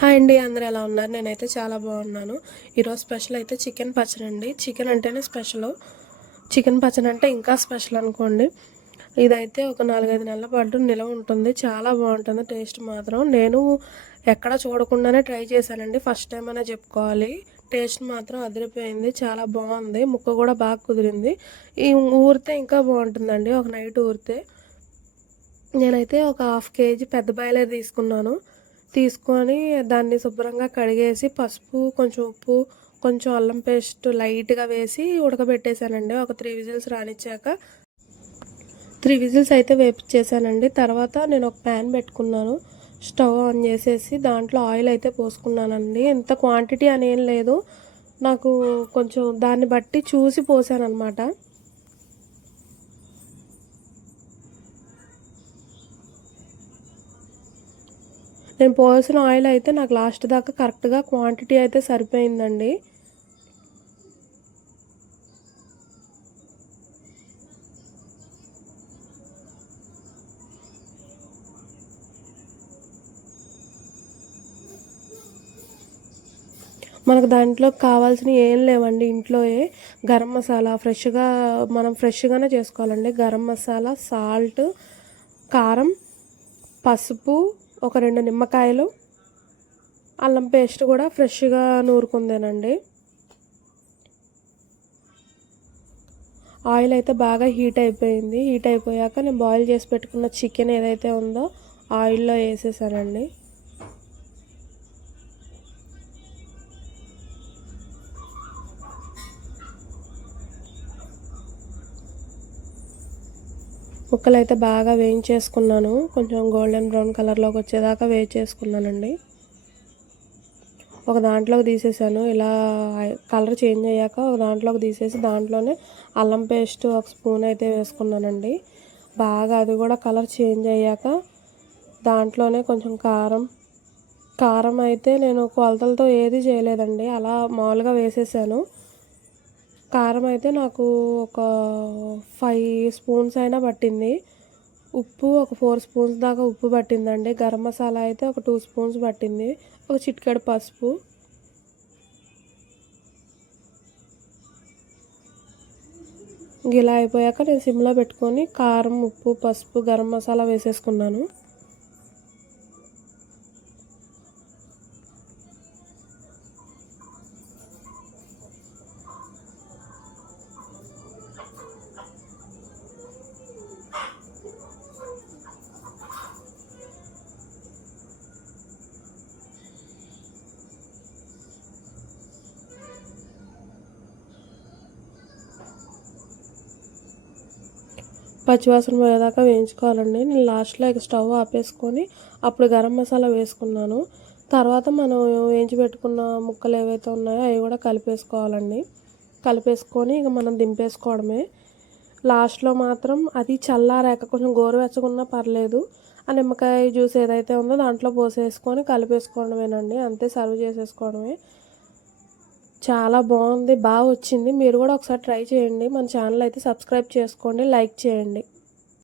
Hi అండి, అందరూ ఎలా ఉన్నారు? నేనైతే చాలా బాగున్నాను. ఈరోజు స్పెషల్ అయితే చికెన్ పచ్చడి అండి. చికెన్ అంటేనే స్పెషల్, చికెన్ పచ్చడి అంటే ఇంకా స్పెషల్ అనుకోండి. ఇదైతే ఒక 4-5 నెలల పాటు నిలవ ఉంటుంది. చాలా బాగుంటుంది టేస్ట్ మాత్రం. నేను ఎక్కడ చూడకుండానే ట్రై చేశానండి. ఫస్ట్ టైం అనే చెప్పుకోవాలి. టేస్ట్ మాత్రం అదిరిపోయింది. చాలా బాగుంది. ముక్క కూడా బాగా కుదిరింది. ఈ ఊరితే ఇంకా బాగుంటుందండి. ఒక నైట్ ఊరితే. నేనైతే ఒక 1/2 కేజీ పెద్ద బాయిలర్ తీసుకొని దాన్ని శుభ్రంగా కడిగేసి పసుపు, కొంచెం ఉప్పు, కొంచెం అల్లం పేస్ట్ లైట్గా వేసి ఉడకబెట్టేశానండి. ఒక 3 విజిల్స్ రానిచ్చాక 3 విజిల్స్ అయితే వేపించేసానండి. తర్వాత నేను ఒక ప్యాన్ పెట్టుకున్నాను. స్టవ్ ఆన్ చేసేసి దాంట్లో ఆయిల్ అయితే పోసుకున్నానండి. ఎంత క్వాంటిటీ అని ఏం లేదు, నాకు కొంచెం దాన్ని బట్టి చూసి పోసాను అనమాట. నేను పోసిన ఆయిల్ అయితే నాకు లాస్ట్ దాకా కరెక్ట్గా క్వాంటిటీ అయితే సరిపోయిందండి. మనకు దాంట్లో కావాల్సినవి ఏం లేవండి. ఇంట్లోయే గరం మసాలా మనం ఫ్రెష్గానే చేసుకోవాలండి. గరం మసాలా, సాల్ట్, కారం, పసుపు, ఒక 2 నిమ్మకాయలు, అల్లం పేస్ట్ కూడా ఫ్రెష్గా నూరుకుందేనండి. ఆయిల్ అయితే బాగా హీట్ అయిపోయింది. హీట్ అయిపోయాక నేను బాయిల్ చేసి పెట్టుకున్న చికెన్ ఏదైతే ఉందో ఆయిల్లో వేసేసానండి. ముక్కలు అయితే బాగా వేయించేసుకున్నాను. కొంచెం గోల్డెన్ బ్రౌన్ కలర్లోకి వచ్చేదాకా వేయించేసుకున్నానండి. ఒక దాంట్లోకి తీసేసాను. ఇలా కలర్ చేంజ్ అయ్యాక ఒక దాంట్లోకి తీసేసి దాంట్లోనే అల్లం పేస్ట్ 1 స్పూన్ అయితే వేసుకున్నానండి. బాగా అది కూడా కలర్ చేంజ్ అయ్యాక దాంట్లోనే కొంచెం కారం అయితే నేను కొలతలతో ఏది చేయలేదండి, అలా మామూలుగా వేసేసాను. కారం అయితే నాకు ఒక 5 స్పూన్స్ అయినా పట్టింది. ఉప్పు ఒక 4 స్పూన్స్ దాకా ఉప్పు పట్టిందండి. గరం మసాలా అయితే ఒక 2 స్పూన్స్ పట్టింది. ఒక చిటికెడు పసుపు. ఇలా అయిపోయాక నేను సిమ్లో పెట్టుకొని కారం, ఉప్పు, పసుపు, గరం మసాలా వేసేసుకున్నాను. పచ్చివాసన పోయేదాకా వేయించుకోవాలండి. నేను లాస్ట్లో ఇక స్టవ్ ఆపేసుకొని అప్పుడు గరం మసాలా వేసుకున్నాను. తర్వాత మనం వేయించి పెట్టుకున్న ముక్కలు ఏవైతే ఉన్నాయో అవి కూడా కలిపేసుకోవాలండి. కలిపేసుకొని ఇక మనం దింపేసుకోవడమే. లాస్ట్లో మాత్రం అది చల్లారాక కొంచెం గోరువెచ్చగున్నా పర్లేదు, ఆ నిమ్మకాయ జ్యూస్ ఏదైతే ఉందో దాంట్లో పోసేసుకొని కలిపేసుకోవడమేనండి. అంతే, సర్వ్ చేసేసుకోవడమే. చాలా బాగుంది, బాగా వచ్చింది. మీరు కూడా ఒకసారి ట్రై చేయండి. మన ఛానల్ అయితే సబ్స్క్రైబ్ చేసుకోండి, లైక్ చేయండి.